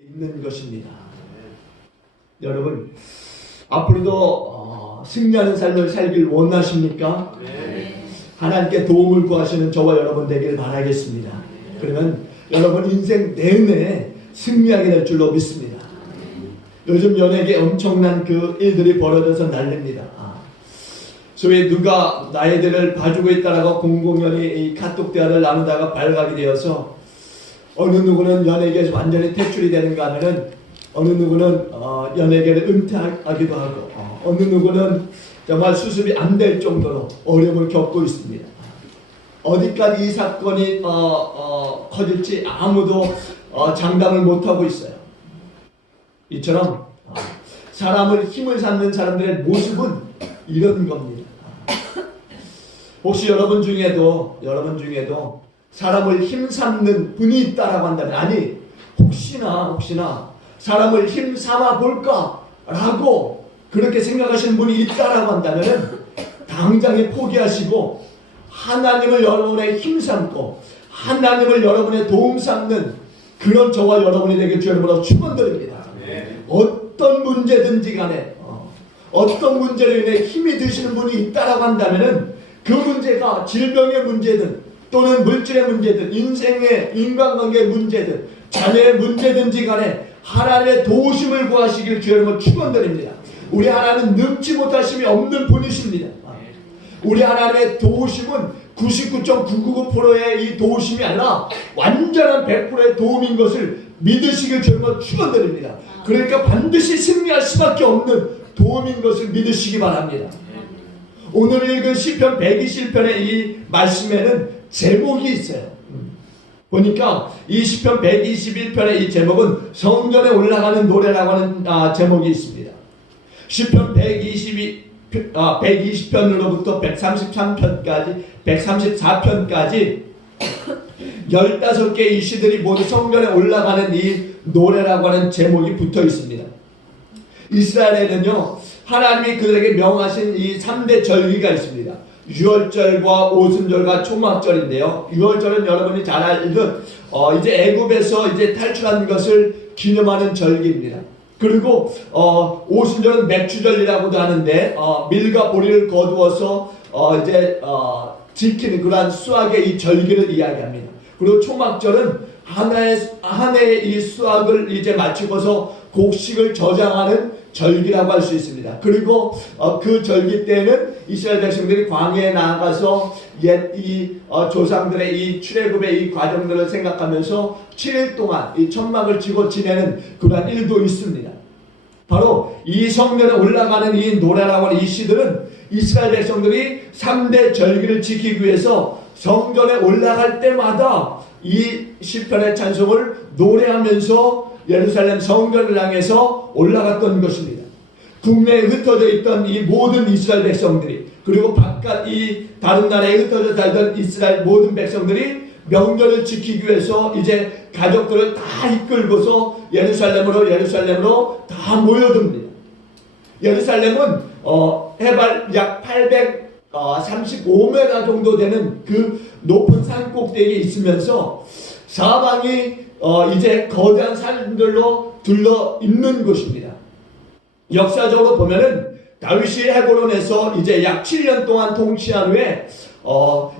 있는 것입니다. 여러분, 앞으로도 승리하는 삶을 살길 원하십니까? 하나님께 도움을 구하시는 저와 여러분 되길 바라겠습니다. 그러면 여러분 인생 내내 승리하게 될 줄로 믿습니다. 요즘 연예계 엄청난 그 일들이 벌어져서 난립니다. 소위 누가 나이들을 봐주고 있다라고 공공연히 이 카톡 대화를 나누다가 발각이 되어서 어느 누구는 연예계에서 완전히 퇴출이 되는가 하면은 어느 누구는 연예계를 은퇴하기도 하고 어느 누구는 정말 수습이 안 될 정도로 어려움을 겪고 있습니다. 어디까지 이 사건이 커질지 아무도 장담을 못하고 있어요. 이처럼 사람을 힘을 삼는 사람들의 모습은 이런 겁니다. 혹시 여러분 중에도 사람을 힘삼는 분이 있다라고 한다면, 아니 혹시나 사람을 힘삼아 볼까라고 그렇게 생각하시는 분이 있다라고 한다면 당장에 포기하시고 하나님을 여러분의 힘삼고 하나님을 여러분의 도움 삼는 그런 저와 여러분이 되길 주의 이름으로 축원드립니다. 어떤 문제든지 간에 어떤 문제로 인해 힘이 드시는 분이 있다라고 한다면 그 문제가 질병의 문제든 또는 물질의 문제든 인생의 인간관계의 문제든 자녀의 문제든지 간에 하나님의 도우심을 구하시길 주의 이름으로 축원드립니다. 우리 하나님은 능치 못하심이 없는 분이십니다. 우리 하나님의 도우심은 99.999%의 이 도우심이 아니라 완전한 100%의 도움인 것을 믿으시길 주의 이름으로 축원드립니다. 그러니까 반드시 승리할 수밖에 없는 도움인 것을 믿으시기 바랍니다. 오늘 읽은 시편 121편의 이 말씀에는 제목이 있어요. 보니까 이 시편 121편의 이 제목은 성전에 올라가는 노래라고 하는 제목이 있습니다. 시편 120편으로부터 133편까지 134편까지 15개의 이 시들이 모두 성전에 올라가는 이 노래라고 하는 제목이 붙어 있습니다. 이스라엘에는요, 하나님이 그들에게 명하신 이 3대 절기가 있습니다. 유월절과 오순절과 초막절인데요. 유월절은 여러분이 잘 알듯 이제 애굽에서 이제 탈출한 것을 기념하는 절기입니다. 그리고 오순절은 맥주절이라고도 하는데 밀과 보리를 거두어서 지키는 그러한 수확의 이 절기를 이야기합니다. 그리고 초막절은 한 해의 이 수확을 이제 마치고서 곡식을 저장하는 절기라고 할 수 있습니다. 그리고 그 절기 때는 이스라엘 백성들이 광야에 나아가서 옛 조상들의 이 출애굽의 이 과정들을 생각하면서 7일 동안 이 천막을 치고 지내는 그러한 일도 있습니다. 바로 이 성전에 올라가는 이 노래라고 하는 이 시들은 이스라엘 백성들이 3대 절기를 지키기 위해서 성전에 올라갈 때마다 이 시편의 찬송을 노래하면서 예루살렘 성전을 향해서 올라갔던 것입니다. 국내에 흩어져 있던 이 모든 이스라엘 백성들이, 그리고 바깥 이 다른 나라에 흩어져 살던 이스라엘 모든 백성들이 명절을 지키기 위해서 이제 가족들을 다 이끌고서 예루살렘으로 다 모여듭니다. 예루살렘은 해발 약 835m 정도 되는 그 높은 산 꼭대기에 있으면서 사방이 이제 거대한 산들로 둘러 있는 곳입니다. 역사적으로 보면은 다윗이 헤브론에서 이제 약 7년 동안 통치한 후에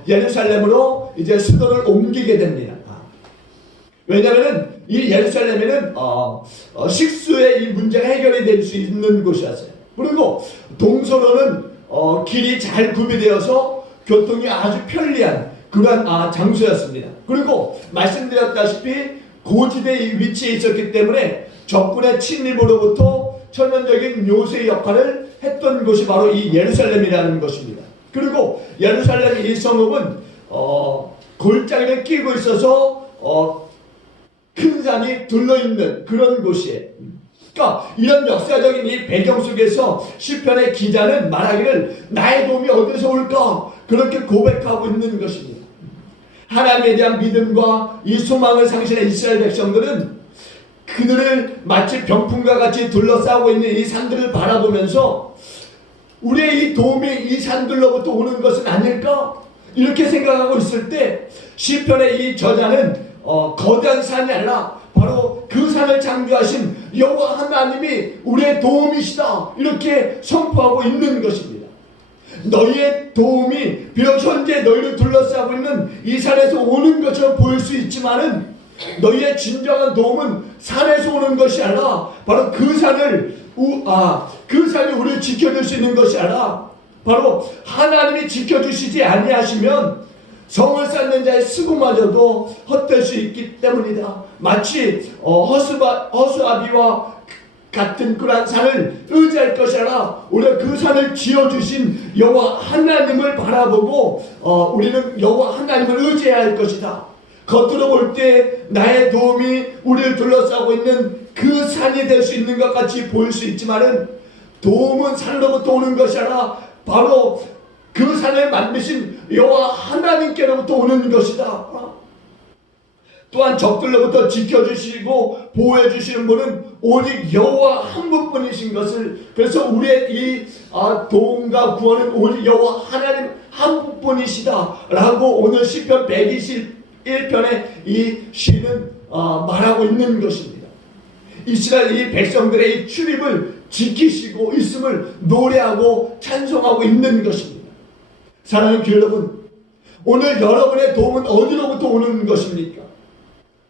예루살렘으로 이제 수도를 옮기게 됩니다. 왜냐하면은 이 예루살렘에는 식수의 이 문제가 해결이 될 수 있는 곳이었어요. 그리고 동서로는 길이 잘 구비되어서 교통이 아주 편리한 그러한 장소였습니다. 그리고 말씀드렸다시피 고지대에 위치해 있었기 때문에 적군의 침입으로부터 천연적인 요새 역할을 했던 곳이 바로 이 예루살렘이라는 것입니다. 그리고 예루살렘 이 성읍은 골짜기를 끼고 있어서 큰 산이 둘러있는 그런 곳이에요. 그러니까 이런 역사적인 이 배경 속에서 시편의 기자는 말하기를 나의 도움이 어디서 올까? 그렇게 고백하고 있는 것입니다. 하나님에 대한 믿음과 이 소망을 상실한 이스라엘 백성들은 그들을 마치 병풍과 같이 둘러싸고 있는 이 산들을 바라보면서 우리의 이 도움이 이 산들로부터 오는 것은 아닐까? 이렇게 생각하고 있을 때 시편의 이 저자는 거대한 산이 아니라 바로 그 산을 창조하신 여호와 하나님이 우리의 도움이시다, 이렇게 선포하고 있는 것입니다. 너희의 도움이 비록 현재 너희를 둘러싸고 있는 이 산에서 오는 것처럼 보일 수 있지만은 너희의 진정한 도움은 산에서 오는 것이 아니라 바로 그 산이 우리를 지켜줄 수 있는 것이 아니라 바로 하나님이 지켜주시지 아니하시면 성을 쌓는 자의 수고마저도 헛될 수 있기 때문이다. 마치 허수아비와 같은 그러한 산을 의지할 것이 아니라 우리가 그 산을 지어주신 여호와 하나님을 바라보고 우리는 여호와 하나님을 의지해야 할 것이다. 겉으로 볼 때 나의 도움이 우리를 둘러싸고 있는 그 산이 될 수 있는 것 같이 보일 수 있지만은 도움은 산으로부터 오는 것이 아니라 바로 그 산을 만드신 여호와 하나님께로부터 오는 것이다. 또한 적들로부터 지켜주시고 보호해주시는 분은 오직 여호와 한 분뿐이신 것을, 그래서 우리의 이 도움과 구원은 오직 여호와 하나님 한 분뿐이시다 라고 오늘 시편 121편의 이 시는 말하고 있는 것입니다. 이스라엘 이 백성들의 이 출입을 지키시고 있음을 노래하고 찬송하고 있는 것입니다. 사랑하는 교회 여러분, 오늘 여러분의 도움은 어디로부터 오는 것입니까?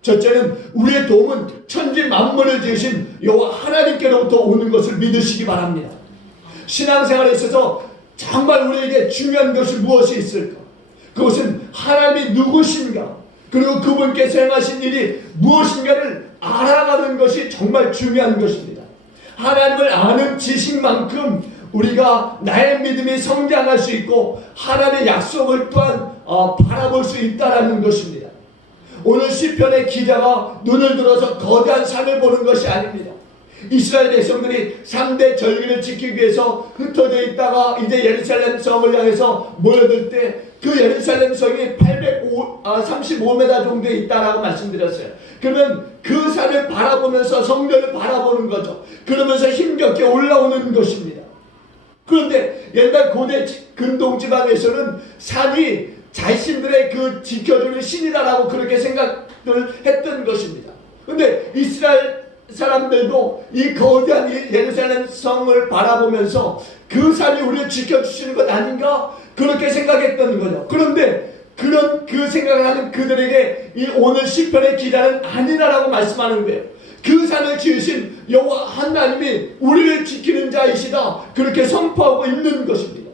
첫째는 우리의 도움은 천지 만물을 지으신 여호와 하나님께로부터 오는 것을 믿으시기 바랍니다. 신앙생활에 있어서 정말 우리에게 중요한 것이 무엇이 있을까? 그것은 하나님이 누구신가, 그리고 그분께서 행하신 일이 무엇인가를 알아가는 것이 정말 중요한 것입니다. 하나님을 아는 지식만큼 우리가 나의 믿음이 성장할 수 있고 하나님의 약속을 또한 바라볼 수 있다는 것입니다. 오늘 시편의 기자가 눈을 들어서 거대한 산을 보는 것이 아닙니다. 이스라엘 백성들이 3대 절기를 지키기 위해서 흩어져 있다가 이제 예루살렘 성을 향해서 모여들 때 그 예루살렘 성이 835m 정도에 있다라고 말씀드렸어요. 그러면 그 산을 바라보면서 성전을 바라보는 거죠. 그러면서 힘겹게 올라오는 것입니다. 그런데 옛날 고대 근동지방에서는 산이 자신들의 그 지켜주는 신이다라고 그렇게 생각을 했던 것입니다. 그런데 이스라엘 사람들도 이 거대한 예루살렘 성을 바라보면서 그 산이 우리를 지켜주시는 것 아닌가 그렇게 생각했던 거죠. 그런데 그런 그 생각을 하는 그들에게 이 오늘 시편의 기자는 아니다라고 말씀하는 거예요. 그 산을 지으신 여호와 하나님이 우리를 지키는 자이시다, 그렇게 선포하고 있는 것입니다.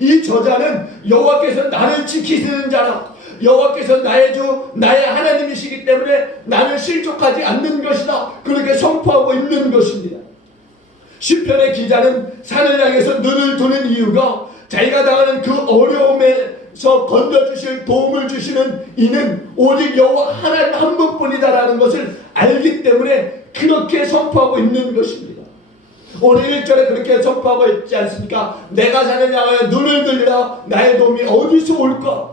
이 저자는 여호와께서 나를 지키시는 자라, 여호와께서 나의 주 나의 하나님이시기 때문에 나는 실족하지 않는 것이다, 그렇게 선포하고 있는 것입니다. 시편의 기자는 산을 향해서 눈을 두는 이유가 자기가 당하는 그 어려움에서 건져주실 도움을 주시는 이는 오직 여호와 하나님 한 분뿐이다라는 것을 알기 때문에 그렇게 선포하고 있는 것입니다. 오늘 1절에 그렇게 선포하고 있지 않습니까? 내가 산을 향하여 눈을 들리라, 나의 도움이 어디서 올까?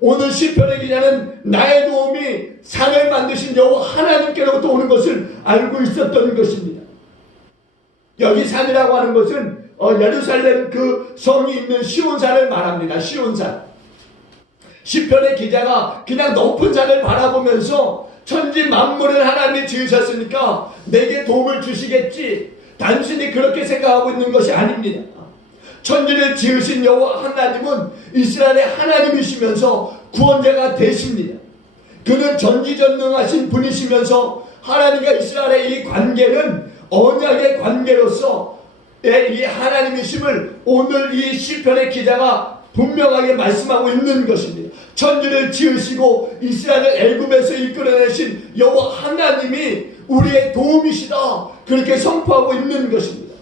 오늘 시편의 기자는 나의 도움이 산을 만드신 여호와 하나님께로부터 오는 것을 알고 있었던 것입니다. 여기 산이라고 하는 것은 예루살렘 그 성이 있는 시온산을 말합니다. 시온산. 시편의 기자가 그냥 높은 산을 바라보면서 천지 만물을 하나님이 지으셨으니까 내게 도움을 주시겠지, 단순히 그렇게 생각하고 있는 것이 아닙니다. 천지를 지으신 여호와 하나님은 이스라엘의 하나님이시면서 구원자가 되십니다. 그는 전지전능하신 분이시면서 하나님과 이스라엘의 이 관계는 언약의 관계로서 이 하나님이심을 오늘 이 시편의 기자가 분명하게 말씀하고 있는 것입니다. 천지를 지으시고 이스라엘을 애굽에서 이끌어내신 여호와 하나님이 우리의 도움이시다, 그렇게 선포하고 있는 것입니다.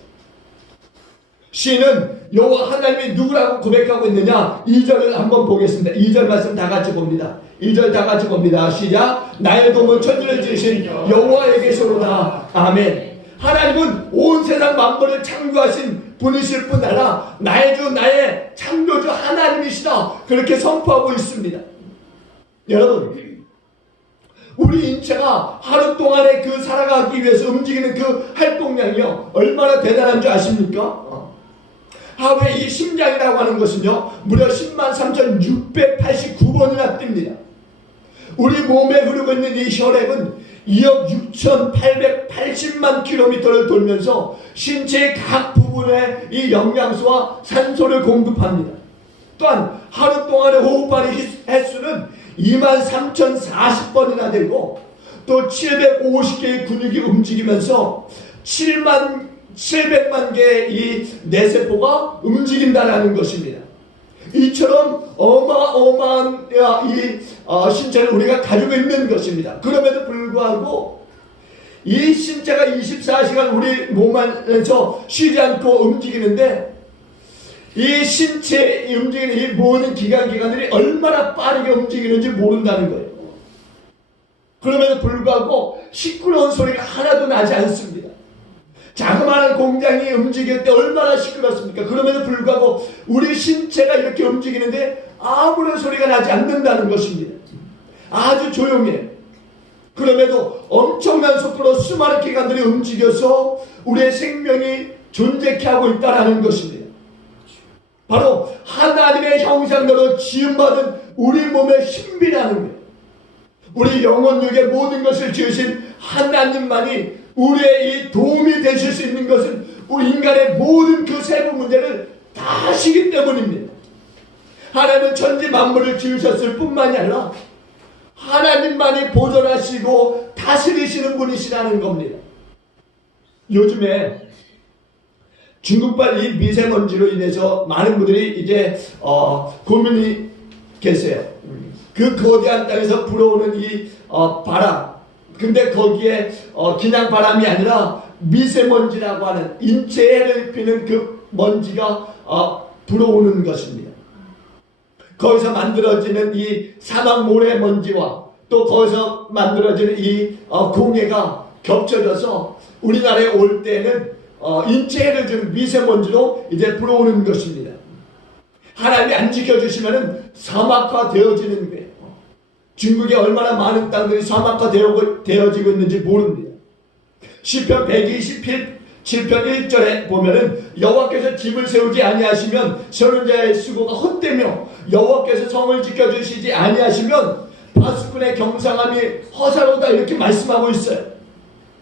시는 여호와 하나님이 누구라고 고백하고 있느냐, 2절을 한번 보겠습니다. 2절 말씀 다 같이 봅니다. 2절 다 같이 봅니다. 시작. 나의 도움은 천지를 지으신 여호와에게서로다. 아멘. 하나님은 온 세상 만물을 창조하신 분이실 뿐 아니라 나의 주 나의 창조주 하나님이시다, 그렇게 선포하고 있습니다. 여러분, 우리 인체가 하루 동안에 그 살아가기 위해서 움직이는 그 활동량이요 얼마나 대단한 줄 아십니까? 하루에 이 심장이라고 하는 것은요 무려 103,689번이나 뜁니다. 우리 몸에 흐르고 있는 이 혈액은 2억 6,880만 킬로미터를 돌면서 신체의 각 부분에 이 영양소와 산소를 공급합니다. 또한 하루 동안의 호흡하는 횟수는 23,040번이나 되고 또 750개의 근육이 움직이면서 700만 개의 이 뇌세포가 움직인다는 것입니다. 이처럼 어마어마한 이 신체를 우리가 가지고 있는 것입니다. 그럼에도 불구하고 이 신체가 24시간 우리 몸 안에서 쉬지 않고 움직이는데 이 신체에 움직이는 이 모든 기관들이 얼마나 빠르게 움직이는지 모른다는 거예요. 그럼에도 불구하고 시끄러운 소리가 하나도 나지 않습니다. 자그마한 공장이 움직일 때 얼마나 시끄럽습니까? 그럼에도 불구하고 우리 신체가 이렇게 움직이는데 아무런 소리가 나지 않는다는 것입니다. 아주 조용해요. 그럼에도 엄청난 속도로 수많은 기관들이 움직여서 우리의 생명이 존재케 하고 있다는 것입니다. 바로 하나님의 형상대로 지음받은 우리 몸의 신비라는 거예요. 우리 영혼육의 모든 것을 지으신 하나님만이 우리의 이 도움이 되실 수 있는 것은 우리 인간의 모든 그 세부 문제를 다 아시기 때문입니다. 하나님은 천지 만물을 지으셨을 뿐만이 아니라 하나님만이 보존하시고 다스리시는 분이시라는 겁니다. 요즘에 중국발 이 미세먼지로 인해서 많은 분들이 이제 고민이 계세요. 그 거대한 땅에서 불어오는 이 바람, 근데 거기에 그냥 바람이 아니라 미세먼지라고 하는 인체에 해를 입히는 그 먼지가 불어오는 것입니다. 거기서 만들어지는 이 사막 모래먼지와 또 거기서 만들어지는 이 공해가 겹쳐져서 우리나라에 올 때는 인체에 해를 주는 미세먼지로 이제 불어오는 것입니다. 하나님이 안 지켜주시면 사막화 되어지는 거예요. 중국에 얼마나 많은 땅들이 사막화 되어지고 있는지 모릅니다. 시편 127편 1절에 보면은 여호와께서 집을 세우지 아니하시면 선원자의 수고가 헛되며 여호와께서 성을 지켜주시지 아니하시면 파수꾼의 경상함이 허사로다 이렇게 말씀하고 있어요.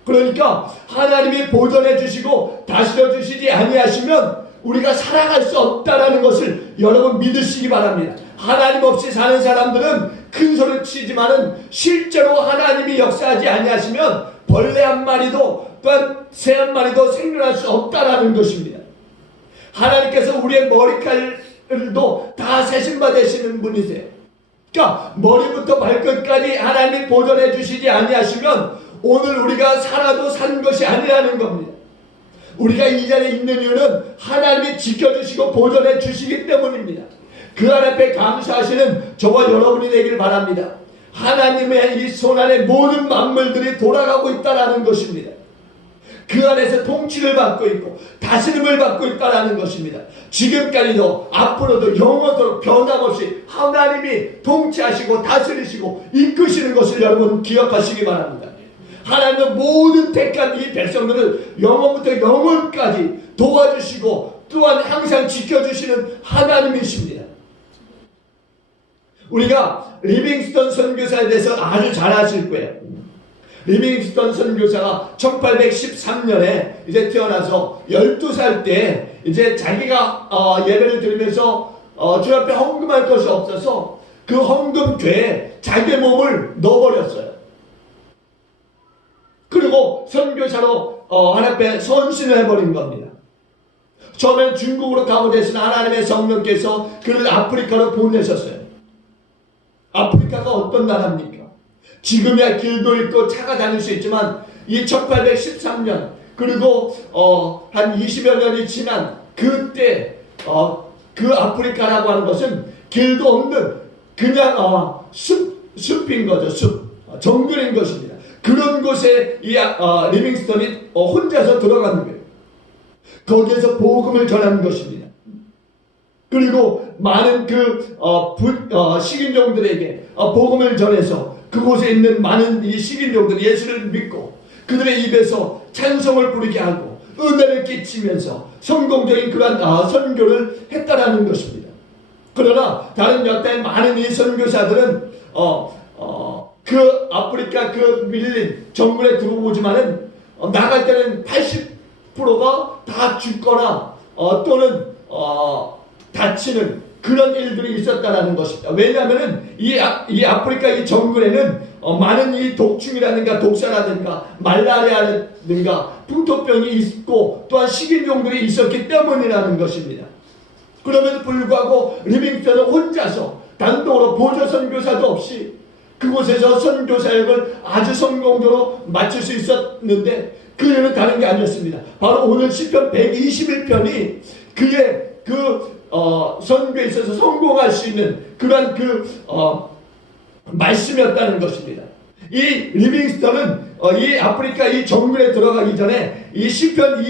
그러니까 하나님이 보존해 주시고 다스려 주시지 아니하시면 우리가 살아갈 수 없다라는 것을 여러분 믿으시기 바랍니다. 하나님 없이 사는 사람들은 큰 소리 치지만은 실제로 하나님이 역사하지 아니하시면 벌레 한 마리도 또한 새 한 마리도 생존할 수 없다라는 것입니다. 하나님께서 우리의 머리칼도 다 세심바 되시는 분이세요. 그러니까 머리부터 발끝까지 하나님이 보존해 주시지 아니하시면 오늘 우리가 살아도 산 것이 아니라는 겁니다. 우리가 이 자리에 있는 이유는 하나님이 지켜주시고 보존해 주시기 때문입니다. 그 하나님께 감사하시는 저와 여러분이 되길 바랍니다. 하나님의 이 손안에 모든 만물들이 돌아가고 있다는 것입니다. 그 안에서 통치를 받고 있고 다스림을 받고 있다는 것입니다. 지금까지도 앞으로도 영원토록 변함없이 하나님이 통치하시고 다스리시고 이끄시는 것을 여러분 기억하시기 바랍니다. 하나님은 모든 택한 이 백성들을 영원부터 영원까지 도와주시고 또한 항상 지켜주시는 하나님이십니다. 우리가 리빙스턴 선교사에 대해서 아주 잘 아실 거예요. 리빙스턴 선교사가 1813년에 이제 태어나서 12살 때 이제 자기가 예배를 드리면서 주 앞에 헌금할 것이 없어서 그 헌금죄에 자기 몸을 넣어버렸어요. 그리고 선교사로 하나님 앞에 선신을 해버린 겁니다. 처음엔 중국으로 가고 되신 하나님의 성령께서 그를 아프리카로 보내셨어요. 아프리카가 어떤 나라입니까? 지금이야 길도 있고 차가 다닐 수 있지만 이 1813년 그리고 한 20여 년이 지난 그때 그 아프리카라고 하는 것은 길도 없는 그냥 숲인 거죠. 숲. 정글인 것입니다. 그런 곳에 이 리빙스턴이 혼자서 들어가는 거예요. 거기에서 복음을 전하는 것입니다. 그리고 많은 그 식인종들에게 복음을 전해서 그곳에 있는 많은 이 식인종들이 예수를 믿고 그들의 입에서 찬송을 부르게 하고 은혜를 끼치면서 성공적인 그러한 선교를 했다라는 것입니다. 그러나 다른 역대 많은 이 선교사들은 그 아프리카 그 밀린 정글에 들어오지만은 나갈 때는 80%가 다 죽거나 또는 다치는 그런 일들이 있었다라는 것입니다. 왜냐하면은 이 아프리카 이 정글에는 많은 이 독충이라든가 독사라든가 말라리아라든가 풍토병이 있고 또한 식인종들이 있었기 때문이라는 것입니다. 그럼에도 불구하고 리빙스턴은 혼자서 단독으로 보조 선교사도 없이 그곳에서 선교 사역을 아주 성공적으로 마칠 수 있었는데 그 이유는 다른 게 아니었습니다. 바로 오늘 시편 121편이 그의 선교에 있어서 성공할 수 있는 그러한 말씀이었다는 것입니다. 이 리빙스턴은 이 아프리카 이 정글에 들어가기 전에 이 시편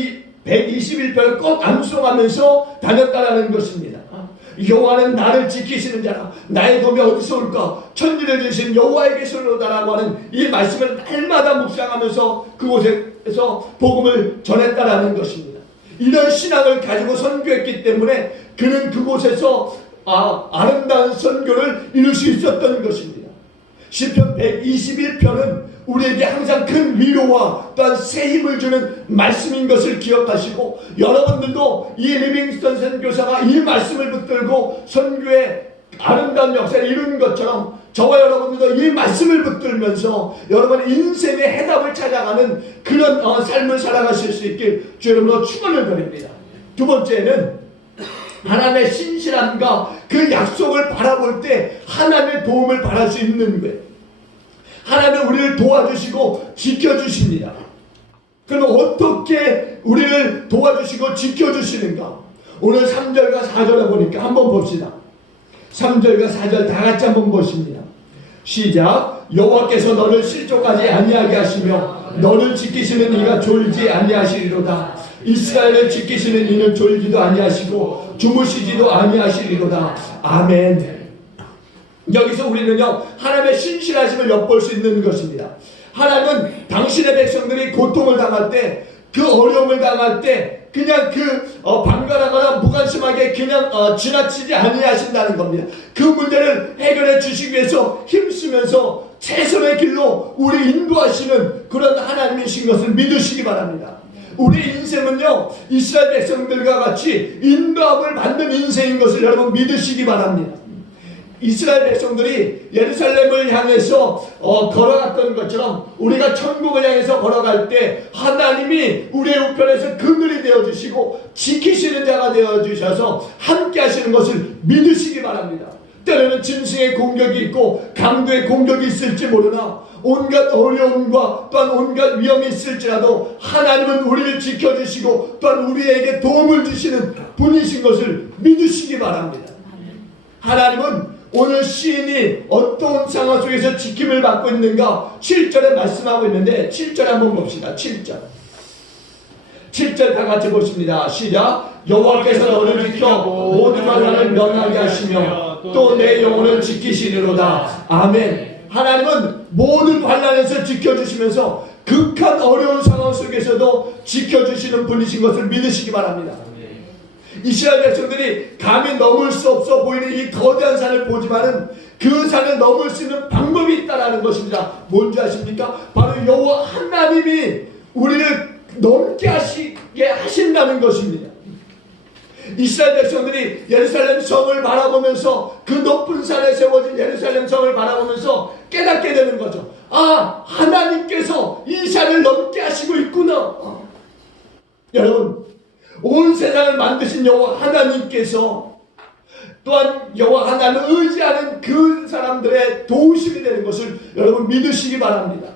121편을 꼭 암송하면서 다녔다라는 것입니다. 여호와는 나를 지키시는 자라 나의 도움이 어디서 올까 천지를 지으신 여호와에게서로다라고 하는 이 말씀을 날마다 묵상하면서 그곳에서 복음을 전했다라는 것입니다. 이런 신앙을 가지고 선교했기 때문에 그는 그곳에서 아름다운 선교를 이룰 수 있었던 것입니다. 시편 121편은 우리에게 항상 큰 위로와 또한 새 힘을 주는 말씀인 것을 기억하시고 여러분들도 이 리빙스턴 선교사가 이 말씀을 붙들고 선교의 아름다운 역사를 이룬 것처럼 저와 여러분들도 이 말씀을 붙들면서 여러분의 인생의 해답을 찾아가는 그런 삶을 살아가실 수 있길 주 이름으로 축원을 드립니다. 두 번째는 하나님의 신실함과 그 약속을 바라볼 때 하나님의 도움을 바랄 수 있는 거예요. 하나님은 우리를 도와주시고 지켜주십니다. 그럼 어떻게 우리를 도와주시고 지켜주시는가? 오늘 3절과 4절에 보니까 한번 봅시다. 3절과 4절 다 같이 한번 보십니다. 시작. 여호와께서 너를 실족하지 아니하게 하시며 너를 지키시는 이가 졸지 아니하시리로다. 이스라엘을 지키시는 이는 졸지도 아니하시고 주무시지도 아니하시리로다. 아멘. 여기서 우리는요 하나님의 신실하심을 엿볼 수 있는 것입니다. 하나님은 당신의 백성들이 고통을 당할 때 그 어려움을 당할 때 그냥 방관하거나 무관심하게 그냥 지나치지 아니하신다는 겁니다. 그 문제를 해결해 주시기 위해서 힘쓰면서 최선의 길로 우리 인도하시는 그런 하나님이신 것을 믿으시기 바랍니다. 우리 인생은요 이스라엘 백성들과 같이 인도함을 받는 인생인 것을 여러분 믿으시기 바랍니다. 이스라엘 백성들이 예루살렘을 향해서 걸어갔던 것처럼 우리가 천국을 향해서 걸어갈 때 하나님이 우리의 우편에서 그늘이 되어주시고 지키시는 자가 되어주셔서 함께 하시는 것을 믿으시기 바랍니다. 때로는 짐승의 공격이 있고 강도의 공격이 있을지 모르나 온갖 어려움과 또한 온갖 위험이 있을지라도 하나님은 우리를 지켜주시고 또한 우리에게 도움을 주시는 분이신 것을 믿으시기 바랍니다. 하나님은 오늘 시인이 어떤 상황 속에서 지킴을 받고 있는가 7절에 말씀하고 있는데 7절 한번 봅시다. 7절 다 같이 보십니다. 시작. 여호와께서 너를 지켜 모든 환난을 면하게 하시며 또 내 영혼을 지키시리로다. 아멘. 하나님은 모든 환난에서 지켜주시면서 극한 어려운 상황 속에서도 지켜주시는 분이신 것을 믿으시기 바랍니다. 이스라엘 백성들이 감히 넘을 수 없어 보이는 이 거대한 산을 보지만은 그 산을 넘을 수 있는 방법이 있다라는 것입니다. 뭔지 아십니까? 바로 여호와 하나님이 우리를 넘게 하시게 하신다는 것입니다. 이스라엘 백성들이 예루살렘 성을 바라보면서 그 높은 산에 세워진 예루살렘 성을 바라보면서 깨닫게 되는 거죠. 아, 하나님께서 이 산을 넘게 하시고 있구나. 여러분, 온 세상을 만드신 여호와 하나님께서 또한 여호와 하나님을 의지하는 그 사람들의 도우심이 되는 것을 여러분 믿으시기 바랍니다.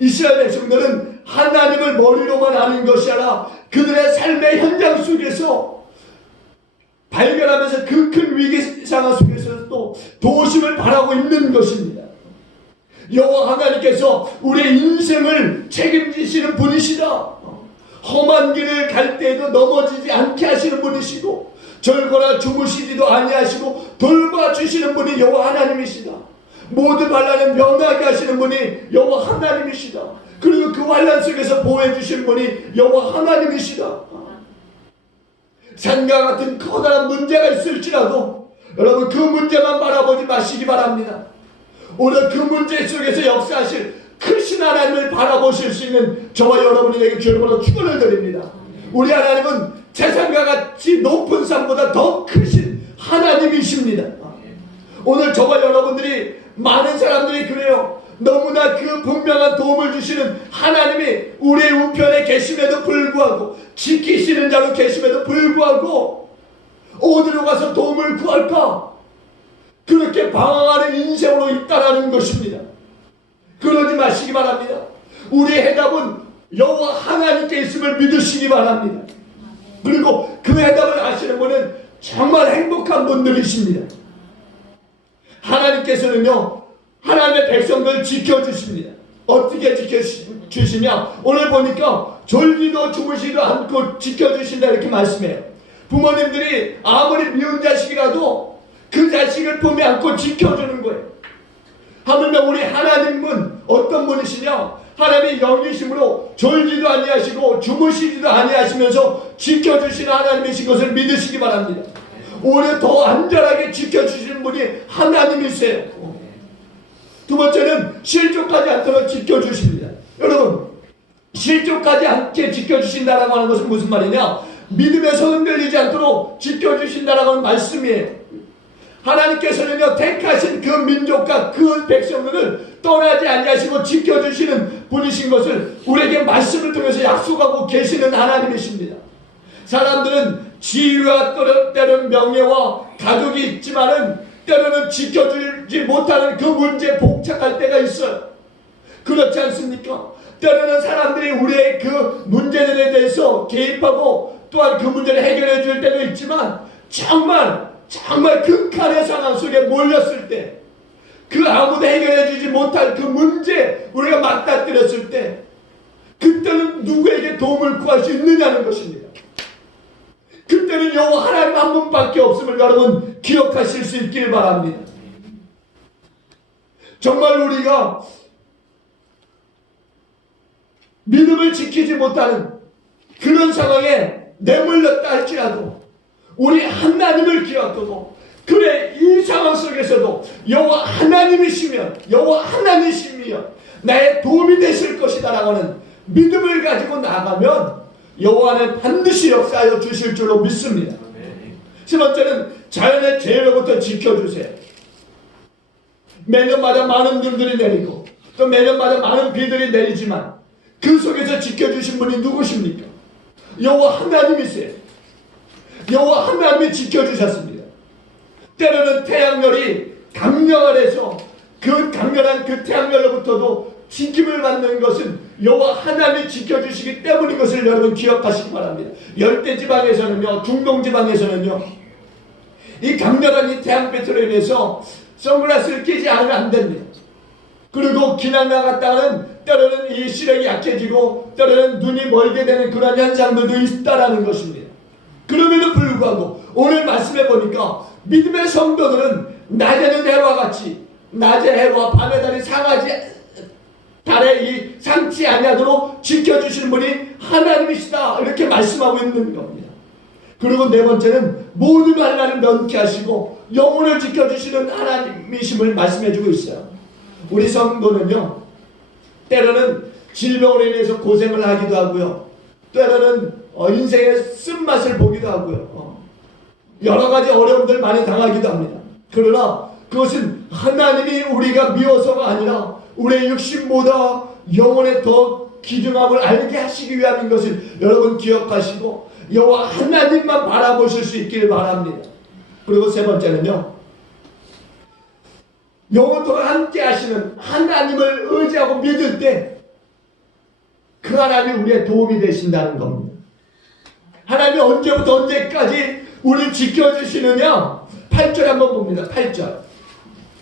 이스라엘 백성들은 하나님을 머리로만 아는 것이 아니라 그들의 삶의 현장 속에서 발견하면서 그 큰 위기 상황 속에서도 도우심을 바라고 있는 것입니다. 여호와 하나님께서 우리의 인생을 책임지시는 분이시다. 험한 길을 갈 때에도 넘어지지 않게 하시는 분이시고 절거나 주무시지도 아니하시고 돌봐주시는 분이 여호와 하나님이시다. 모든 환난을 면하게 하시는 분이 여호와 하나님이시다. 그리고 그 환난 속에서 보호해 주시는 분이 여호와 하나님이시다. 산과 같은 커다란 문제가 있을지라도 여러분 그 문제만 바라보지 마시기 바랍니다. 오늘 그 문제 속에서 역사하실 크신 하나님을 바라보실 수 있는 저와 여러분에게 주님으로 축원을 드립니다. 우리 하나님은 세상과 같이 높은 산보다 더 크신 하나님이십니다. 오늘 저와 여러분들이, 많은 사람들이 그래요. 너무나 그 분명한 도움을 주시는 하나님이 우리의 우편에 계심에도 불구하고, 지키시는 자로 계심에도 불구하고 어디로 가서 도움을 구할까? 그렇게 방황하는 인생으로 있다라는 것입니다. 그러지 마시기 바랍니다. 우리의 해답은 여호와 하나님께 있음을 믿으시기 바랍니다. 그리고 그 해답을 아시는 분은 정말 행복한 분들이십니다. 하나님께서는요, 하나님의 백성들을 지켜주십니다. 어떻게 지켜주시냐? 오늘 보니까 졸기도 주무시도 않고 지켜주신다 이렇게 말씀해요. 부모님들이 아무리 미운 자식이라도 그 자식을 품에 안고 지켜주는 거예요. 하물며 우리 하나님은 어떤 분이시냐? 하나님의 영이심으로 졸지도 아니하시고 주무시지도 아니하시면서 지켜주시는 하나님이신 것을 믿으시기 바랍니다. 오히려 더 안전하게 지켜주시는 분이 하나님이세요. 두 번째는 실족하지 않도록 지켜주십니다. 여러분, 실족하지 않게 지켜주신다라고 하는 것은 무슨 말이냐? 믿음에서 흔들리지 않도록 지켜주신다라고 하는 말씀이에요. 하나님께서는요, 택하신 그 민족과 그 백성들을 떠나지 아니하시고 지켜주시는 분이신 것을 우리에게 말씀을 통해서 약속하고 계시는 하나님이십니다. 사람들은 지위와 때로는 명예와 가족이 있지만은 때로는 지켜주지 못하는 그 문제에 봉착할 때가 있어요. 그렇지 않습니까? 때로는 사람들이 우리의 그 문제들에 대해서 개입하고 또한 그 문제를 해결해 줄 때도 있지만, 정말 극한의 상황 속에 몰렸을 때, 그 아무도 해결해 주지 못할 그 문제 우리가 맞닥뜨렸을 때, 그때는 누구에게 도움을 구할 수 있느냐는 것입니다. 그때는 여호와 하나님 한 분밖에 없음을 여러분 기억하실 수 있길 바랍니다. 정말 우리가 믿음을 지키지 못하는 그런 상황에 내몰렸다 할지라도 우리 하나님을 기억하고, 그래, 이 상황 속에서도 여호와 하나님이시면, 여호와 하나님이시면 나의 도움이 되실 것이다 라고 하는 믿음을 가지고 나가면 여호와는 반드시 역사하여 주실 줄로 믿습니다. 세 번째는 자연의 재해로부터 지켜주세요. 매년마다 많은 눈들이 내리고 또 매년마다 많은 비들이 내리지만 그 속에서 지켜주신 분이 누구십니까? 여호와 하나님이세요. 여호와 하나님이 지켜주셨습니다. 때로는 태양열이 강렬해서 그 강렬한 그 태양열로부터도 지킴을 받는 것은 여호와 하나님이 지켜주시기 때문인 것을 여러분 기억하시기 바랍니다. 열대지방에서는요, 중동지방에서는요, 이 강렬한 이 태양빛으로 인해서 선글라스를 끼지 않으면 안 됩니다. 그리고 기나 나갔다가는 때로는 이 시력이 약해지고 때로는 눈이 멀게 되는 그런 현상들도 있다라는 것입니다. 그럼에도 불구하고 오늘 말씀해 보니까 믿음의 성도들은 낮에는 해와 같이, 낮의 해와 밤의 달이 상하지 달에 이 상치 아니하도록 지켜주시는 분이 하나님이시다 이렇게 말씀하고 있는 겁니다. 그리고 네 번째는 모든 환난을 면케 하시고 영혼을 지켜주시는 하나님이심을 말씀해주고 있어요. 우리 성도는요, 때로는 질병으로 인해서 고생을 하기도 하고요, 때로는 인생의 쓴맛을 보기도 하고요, 여러 가지 어려움들 많이 당하기도 합니다. 그러나 그것은 하나님이 우리가 미워서가 아니라 우리의 육신보다 영혼의 더 귀중함을 알게 하시기 위함인 것을 여러분 기억하시고 여호와 하나님만 바라보실 수 있길 바랍니다. 그리고 세 번째는요, 영원토록 함께 하시는 하나님을 의지하고 믿을 때 그 하나님이 우리의 도움이 되신다는 겁니다. 하나님이 언제부터 언제까지 우리를 지켜주시느냐? 8절 한번 봅니다. 8절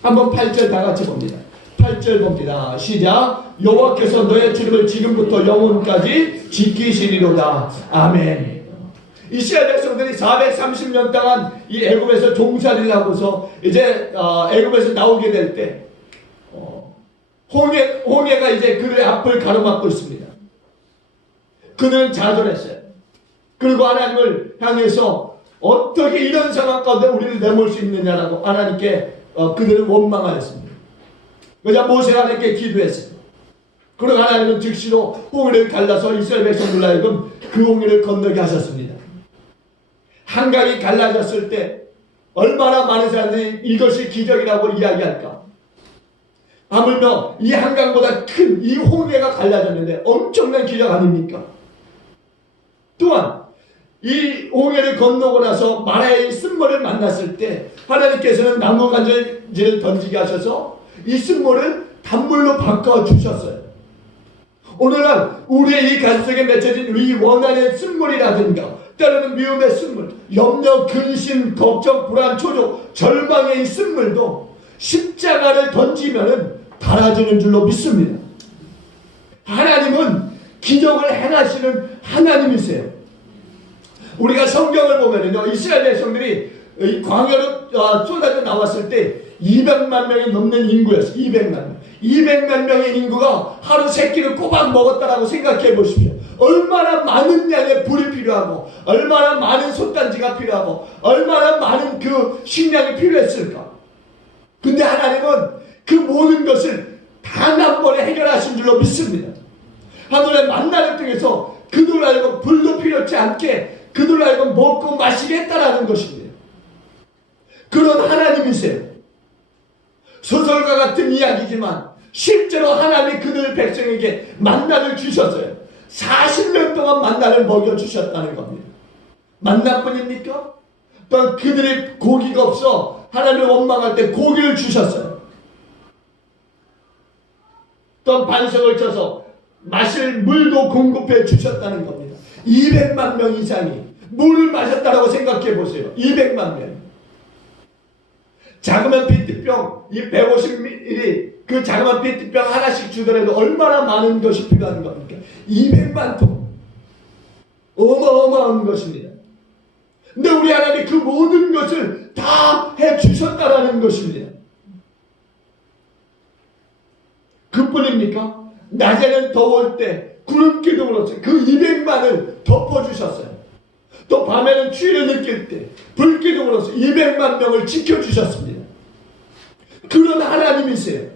한번 8절 다 같이 봅니다. 8절 봅니다. 시작. 여호와께서 너의 주님을 지금부터 영원까지 지키시리로다. 아멘. 이스라엘 백성들이 430년 동안 이 애굽에서 종살이를 하고서 이제 애굽에서 나오게 될 때 홍해가 이제 그들의 앞을 가로막고 있습니다. 그들은 좌절했어요. 그리고 하나님을 향해서 어떻게 이런 상황 가운데 우리를 내몰 수 있느냐라고 하나님께 그들은 원망하였습니다. 그러자 모세가 하나님께 기도했어요. 그러나 하나님은 즉시로 홍해를 갈라서 이스라엘 백성들로 하여금 그 홍해를 건너게 하셨습니다. 한강이 갈라졌을 때 얼마나 많은 사람들이 이것이 기적이라고 이야기할까? 하물며 이 한강보다 큰 이 홍해가 갈라졌는데 엄청난 기적 아닙니까? 또한 이 홍해를 건너고 나서 마라의 쓴모를 만났을 때 하나님께서는 나무 가지를 던지게 하셔서 이 쓴모를 단물로 바꿔주셨어요. 오늘날 우리의 이 가슴속에 맺혀진 이 원한의 쓴물이라든가 때로는 미움의 쓴물, 염려, 근심, 걱정, 불안, 초조, 절망의 이 쓴물도 십자가를 던지면은 달아지는 줄로 믿습니다. 하나님은 기적을 행하시는 하나님이세요. 우리가 성경을 보면은요, 이스라엘 백성들이 이 광야로 쏟아져 나왔을 때 200만 명이 넘는 인구였어요. 200만 명. 200만 명의 인구가 하루 세 끼를 꼬박 먹었다라고 생각해 보십시오. 얼마나 많은 양의 불이 필요하고, 얼마나 많은 솥단지가 필요하고, 얼마나 많은 그 식량이 필요했을까. 근데 하나님은 그 모든 것을 단 한 번에 해결하신 줄로 믿습니다. 하늘의 만나를 통해서 그들 알고 불도 필요치 않게 그들 알고 먹고 마시게 했다라는 것입니다. 그런 하나님이세요. 소설과 같은 이야기지만 실제로 하나님이 그들 백성에게 만나를 주셨어요. 40년 동안 만나를 먹여주셨다는 겁니다. 만나뿐입니까? 또 그들이 고기가 없어 하나님을 원망할 때 고기를 주셨어요. 또 반석을 쳐서 마실 물도 공급해 주셨다는 겁니다. 200만 명 이상이 물을 마셨다라고 생각해 보세요. 200만 명. 자그마한 피트병, 이 150ml 그 자그마한 피트병 하나씩 주더라도 얼마나 많은 것이 필요한 겁니까? 200만 통. 어마어마한 것입니다. 근데 우리 하나님이 그 모든 것을 다 해주셨다라는 것입니다. 그뿐입니까? 낮에는 더울 때 구름 기둥으로서 그 200만을 덮어주셨어요. 또 밤에는 추위를 느낄 때 불기둥으로서 200만 명을 지켜주셨습니다. 그런 하나님이세요.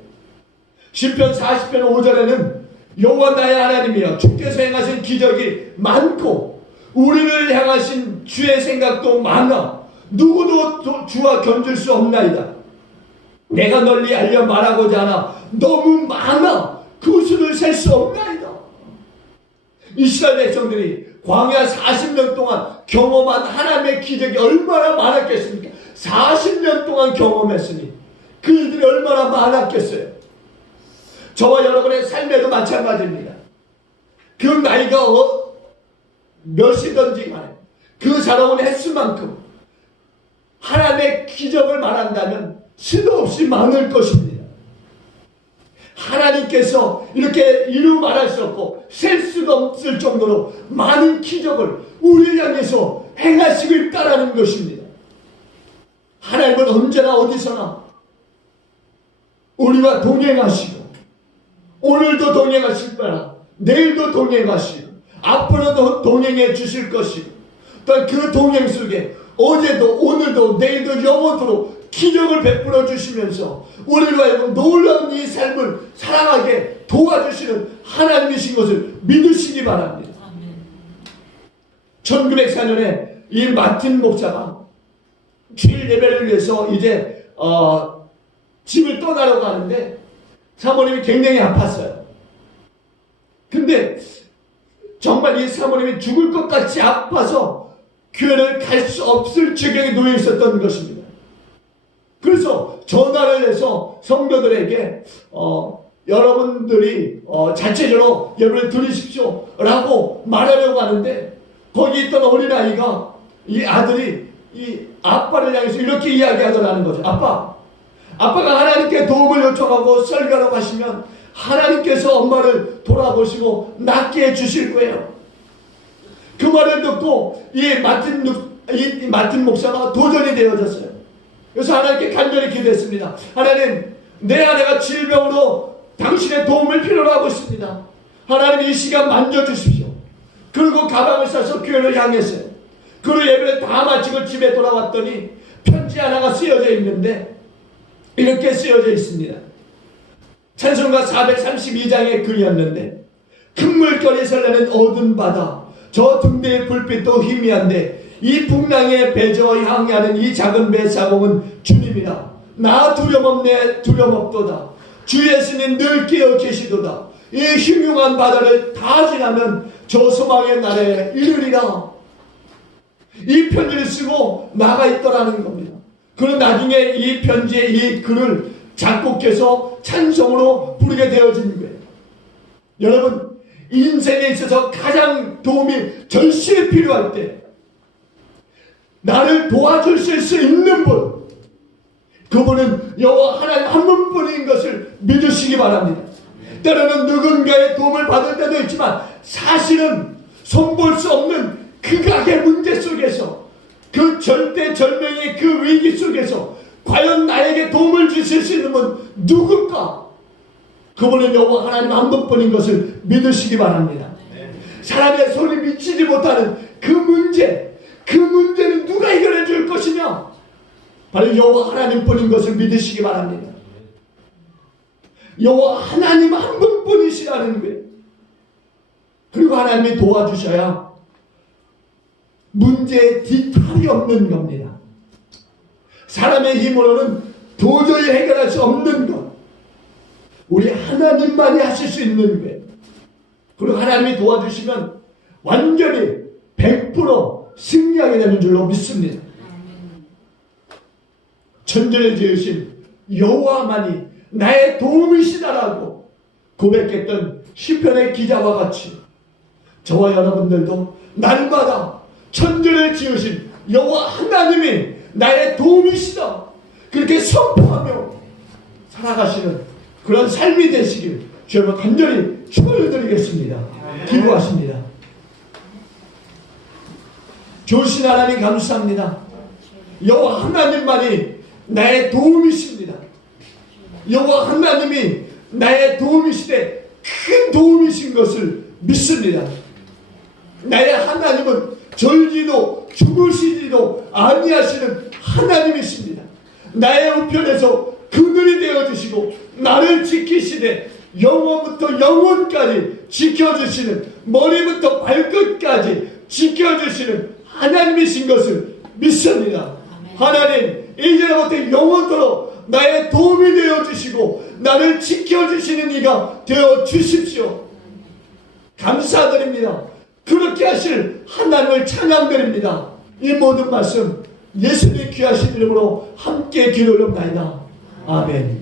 시편 40편 5절에는 여호와 나의 하나님이여 주께서 행하신 기적이 많고 우리를 향하신 주의 생각도 많아 누구도 주와 견줄 수 없나이다. 내가 널리 알려 말하고자 하나 너무 많아 그 수를 셀 수 없나이다. 이스라엘 백성들이 광야 40년 동안 경험한 하나님의 기적이 얼마나 많았겠습니까? 40년 동안 경험했으니 그 일들이 얼마나 많았겠어요. 저와 여러분의 삶에도 마찬가지입니다. 그 나이가 몇이든지 간에 그 살아온 횟수만큼 하나님의 기적을 말한다면 수도 없이 많을 것입니다. 하나님께서 이렇게 이루 말할 수 없고 셀 수도 없을 정도로 많은 기적을 우리를 향해서 행하시고 있다라는 것입니다. 하나님은 언제나 어디서나 우리와 동행하시고 오늘도 동행하실 거라 내일도 동행하시고 앞으로도 동행해 주실 것이고 또 그 동행 속에 어제도 오늘도 내일도 영원토록 기적을 베풀어 주시면서 우리로 하여금 놀라운 이 삶을 살아가게 도와주시는 하나님이신 것을 믿으시기 바랍니다. 1904년에 이 마틴 목사가 주일 예배를 위해서 이제 집을 떠나려고 하는데 사모님이 굉장히 아팠어요. 근데 정말 이 사모님이 죽을 것 같이 아파서 교회를 갈 수 없을 지경에 놓여 있었던 것입니다. 그래서 전화를 해서 성도들에게 여러분들이 자체적으로 예배를 드리십시오 라고 말하려고 하는데 거기 있던 어린아이가 이 아들이 이 아빠를 향해서 이렇게 이야기하더라는 거죠. 아빠가 하나님께 도움을 요청하고 설교하라고 하시면 하나님께서 엄마를 돌아보시고 낫게 해주실 거예요. 그 말을 듣고 이 마틴 목사가 도전이 되어졌어요. 그래서 하나님께 간절히 기도했습니다. 하나님, 내 아내가 질병으로 당신의 도움을 필요로 하고 있습니다. 하나님 이 시간 만져주십시오. 그리고 가방을 싸서 교회를 향했어요. 그리고 예배를 다 마치고 집에 돌아왔더니 편지 하나가 쓰여져 있는데 이렇게 쓰여져 있습니다. 찬송가 432장의 글이었는데, 큰물결이 설레는 어두운 바다, 저 등대의 불빛도 희미한데 이 풍랑의 배저 향하는 이 작은 배 사공은 주님이라. 나 두려움없네 두려움없도다. 주 예수님 늘 깨어 계시도다. 이 흉흉한 바다를 다 지나면 저 소망의 나라에 이르리라. 이 편지를 쓰고 나가 있더라는 겁니다. 그는 나중에 이 편지의 이 글을 작곡해서 찬송으로 부르게 되어진 거예요. 여러분, 인생에 있어서 가장 도움이 절실히 필요할 때 나를 도와주실 수 있는 분, 그분은 여호와 하나님 한 분뿐인 것을 믿으시기 바랍니다. 때로는 누군가의 도움을 받을 때도 있지만 사실은 손볼 수 없는 극악의 문제 속에서, 그 절대절명의 그 위기 속에서 과연 나에게 도움을 주실 수 있는 분 누굴까? 그분은 여호와 하나님 한 분뿐인 것을 믿으시기 바랍니다. 사람의 손이 미치지 못하는 그 문제는 누가 해결해 줄 것이냐? 바로 여호와 하나님뿐인 것을 믿으시기 바랍니다. 여호와 하나님 한 분뿐이시라는 거예요. 그리고 하나님이 도와주셔야 문제에 뒤탈이 없는 겁니다. 사람의 힘으로는 도저히 해결할 수 없는 것, 우리 하나님만이 하실 수 있는 거예요. 그리고 하나님이 도와주시면 완전히 100% 승리하게 되는 줄로 믿습니다. 천지를 지으신 여호와만이 나의 도움이시다라고 고백했던 시편의 기자와 같이 저와 여러분들도 날마다 천지를 지으신 여호와 하나님이 나의 도움이시다, 그렇게 선포하며 살아가시는 그런 삶이 되시길 주여 간절히 축원드리겠습니다. 기도하십니다. 좋으신 하나님 감사합니다. 여호와 하나님만이 나의 도움이십니다. 여호와 하나님이 나의 도움이시되 큰 도움이신 것을 믿습니다. 나의 하나님은 절지도 죽으시지도 아니하시는 하나님이십니다. 나의 우편에서 그늘이 되어주시고 나를 지키시되 영원부터 영원까지 지켜주시는, 머리부터 발끝까지 지켜주시는 하나님이신 것을 믿습니다. 하나님, 이제부터 영원토록 나의 도움이 되어주시고 나를 지켜주시는 이가 되어주십시오. 감사드립니다. 그렇게 하실 하나님을 찬양드립니다. 이 모든 말씀 예수님 귀하신 이름으로 함께 기도하옵나이다. 아멘.